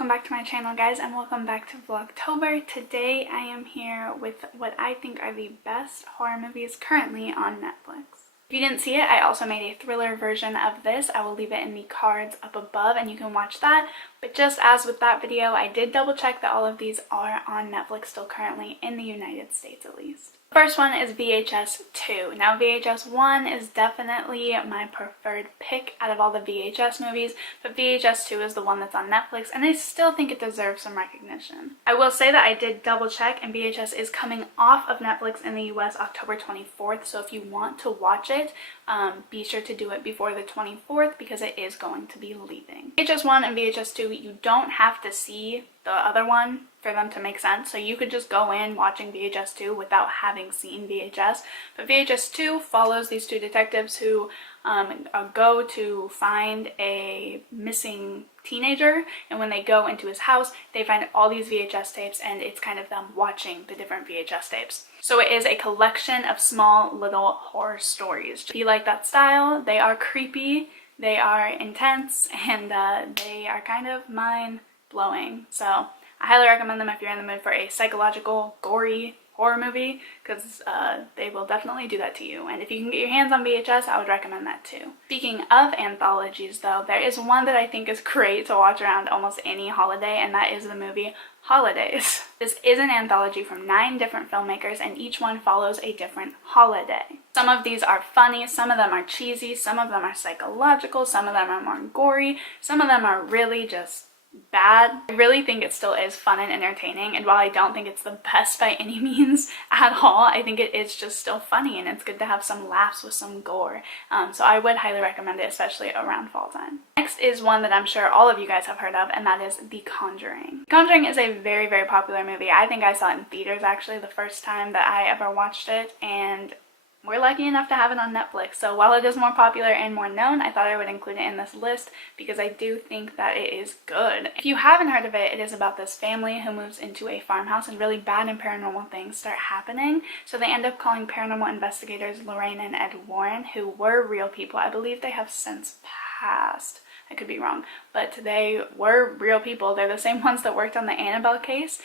welcome back to my channel, guys, and welcome back to Vlogtober. Today I am here with what I think are the best horror movies currently on Netflix. If you didn't see it, I also made a thriller version of this. I will leave it in the cards up above and you can watch that. But just as with that video, I did double check that all of these are on Netflix still currently, in the United States at least. The first one is VHS 2. Now VHS 1 is definitely my preferred pick out of all the VHS movies, but VHS 2 is the one that's on Netflix and I still think it deserves some recognition. I will say that I did double check and VHS is coming off of Netflix in the US October 24th, so if you want to watch it, be sure to do it before the 24th because it is going to be leaving. VHS 1 and VHS 2, you don't have to see the other one for them to make sense, so you could just go in watching VHS 2 without having seen VHS. But VHS 2 follows these two detectives who go to find a missing teenager, and when they go into his house they find all these VHS tapes, and it's kind of them watching the different VHS tapes. So it is a collection of small little horror stories. If you like that style, they are creepy, they are intense, and they are kind of mind-blowing. So I highly recommend them if you're in the mood for a psychological, gory horror movie, because they will definitely do that to you. And if you can get your hands on VHS, I would recommend that too. Speaking of anthologies though, there is one that I think is great to watch around almost any holiday, and that is the movie Holidays. This is an anthology from 9 different filmmakers, and each one follows a different holiday. Some of these are funny, some of them are cheesy, some of them are psychological, some of them are more gory, some of them are really just bad. I really think it still is fun and entertaining, and while I don't think it's the best by any means at all, I think it is just still funny and it's good to have some laughs with some gore. So I would highly recommend it, especially around fall time. Next is one that I'm sure all of you guys have heard of, and that is The Conjuring. Conjuring is a very, very popular movie. I think I saw it in theaters actually the first time that I ever watched it, and we're lucky enough to have it on Netflix. So while it is more popular and more known, I thought I would include it in this list because I do think that it is good. If you haven't heard of it, it is about this family who moves into a farmhouse and really bad and paranormal things start happening. So they end up calling paranormal investigators Lorraine and Ed Warren, who were real people. I believe they have since passed. I could be wrong, but they were real people. They're the same ones that worked on the Annabelle case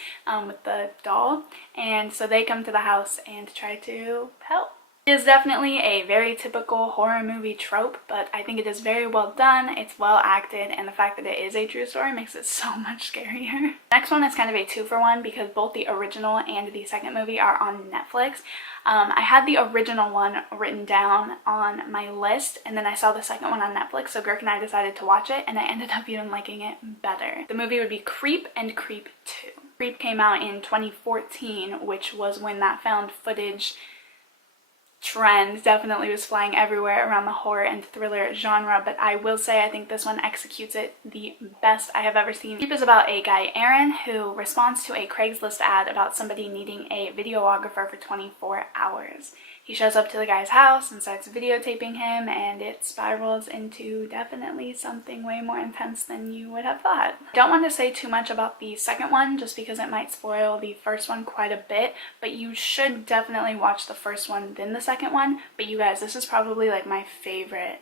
with the doll. And so they come to the house and try to help. It is definitely a very typical horror movie trope, but I think it is very well done, it's well acted, and the fact that it is a true story makes it so much scarier. Next one is kind of a 2-for-1 because both the original and the second movie are on Netflix. I had the original one written down on my list, and then I saw the second one on Netflix, so Girk and I decided to watch it, and I ended up even liking it better. The movie would be Creep and Creep 2. Creep came out in 2014, which was when that found footage trend definitely was flying everywhere around the horror and thriller genre, but I will say I think this one executes it the best I have ever seen. Creep is about a guy, Aaron, who responds to a Craigslist ad about somebody needing a videographer for 24 hours. He shows up to the guy's house and starts videotaping him, and it spirals into definitely something way more intense than you would have thought. Don't want to say too much about the second one just because it might spoil the first one quite a bit, but you should definitely watch the first one then the second one. But you guys, this is probably like my favorite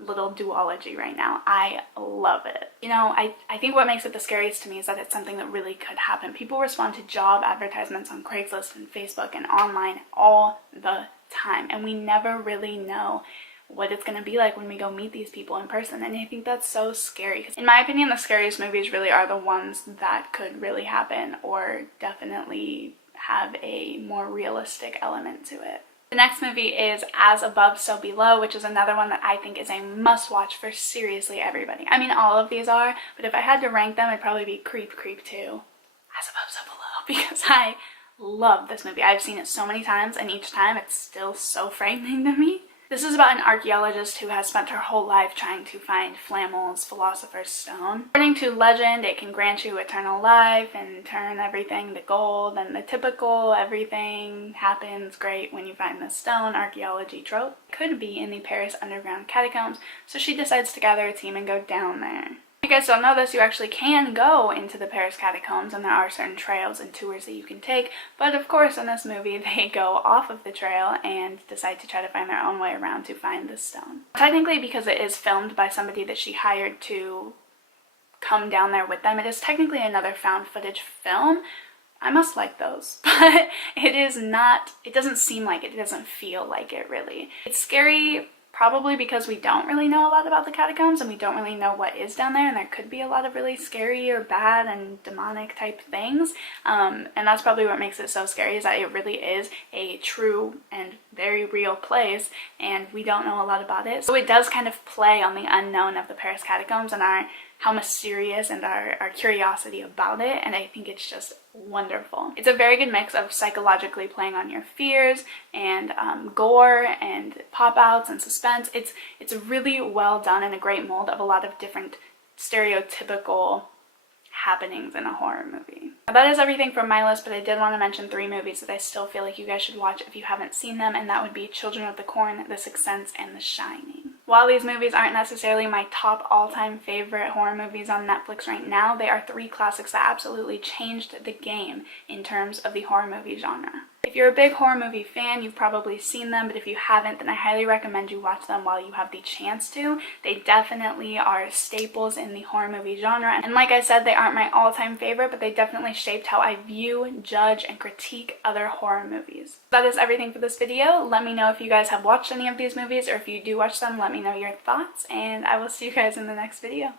little duology right now. I love it. You know, I think what makes it the scariest to me is that it's something that really could happen. People respond to job advertisements on Craigslist and Facebook and online all the time, and we never really know what it's going to be like when we go meet these people in person, and I think that's so scary. In my opinion, the scariest movies really are the ones that could really happen or definitely have a more realistic element to it. The next movie is As Above, So Below, which is another one that I think is a must-watch for seriously everybody. I mean, all of these are, but if I had to rank them, it'd probably be Creep, Creep 2, As Above, So Below, because I love this movie. I've seen it so many times, and each time it's still so frightening to me. This is about an archaeologist who has spent her whole life trying to find Flamel's Philosopher's Stone. According to legend, it can grant you eternal life and turn everything to gold, and the typical everything happens great when you find this stone archaeology trope could be in the Paris underground catacombs, so she decides to gather a team and go down there. If you guys don't know this, you actually can go into the Paris catacombs, and there are certain trails and tours that you can take, but of course in this movie they go off of the trail and decide to try to find their own way around to find this stone. Technically, because it is filmed by somebody that she hired to come down there with them. It is technically another found footage film. I must like those, but it doesn't seem like it doesn't feel like it really. It's scary probably because we don't really know a lot about the catacombs and we don't really know what is down there, and there could be a lot of really scary or bad and demonic type things, and that's probably what makes it so scary, is that it really is a true and very real place and we don't know a lot about it. So it does kind of play on the unknown of the Paris catacombs and how mysterious and our curiosity about it, and I think it's just wonderful. It's a very good mix of psychologically playing on your fears and gore and pop-outs and suspense. It's really well done and a great mold of a lot of different stereotypical happenings in a horror movie. Now, that is everything from my list, but I did want to mention 3 movies that I still feel like you guys should watch if you haven't seen them, and that would be Children of the Corn, The Sixth Sense, and The Shining. While these movies aren't necessarily my top all-time favorite horror movies on Netflix right now, they are 3 classics that absolutely changed the game in terms of the horror movie genre. If you're a big horror movie fan, you've probably seen them, but if you haven't, then I highly recommend you watch them while you have the chance to. They definitely are staples in the horror movie genre, and like I said, they aren't my all-time favorite, but they definitely shaped how I view, judge, and critique other horror movies. That is everything for this video. Let me know if you guys have watched any of these movies, or if you do watch them, let me know your thoughts, and I will see you guys in the next video.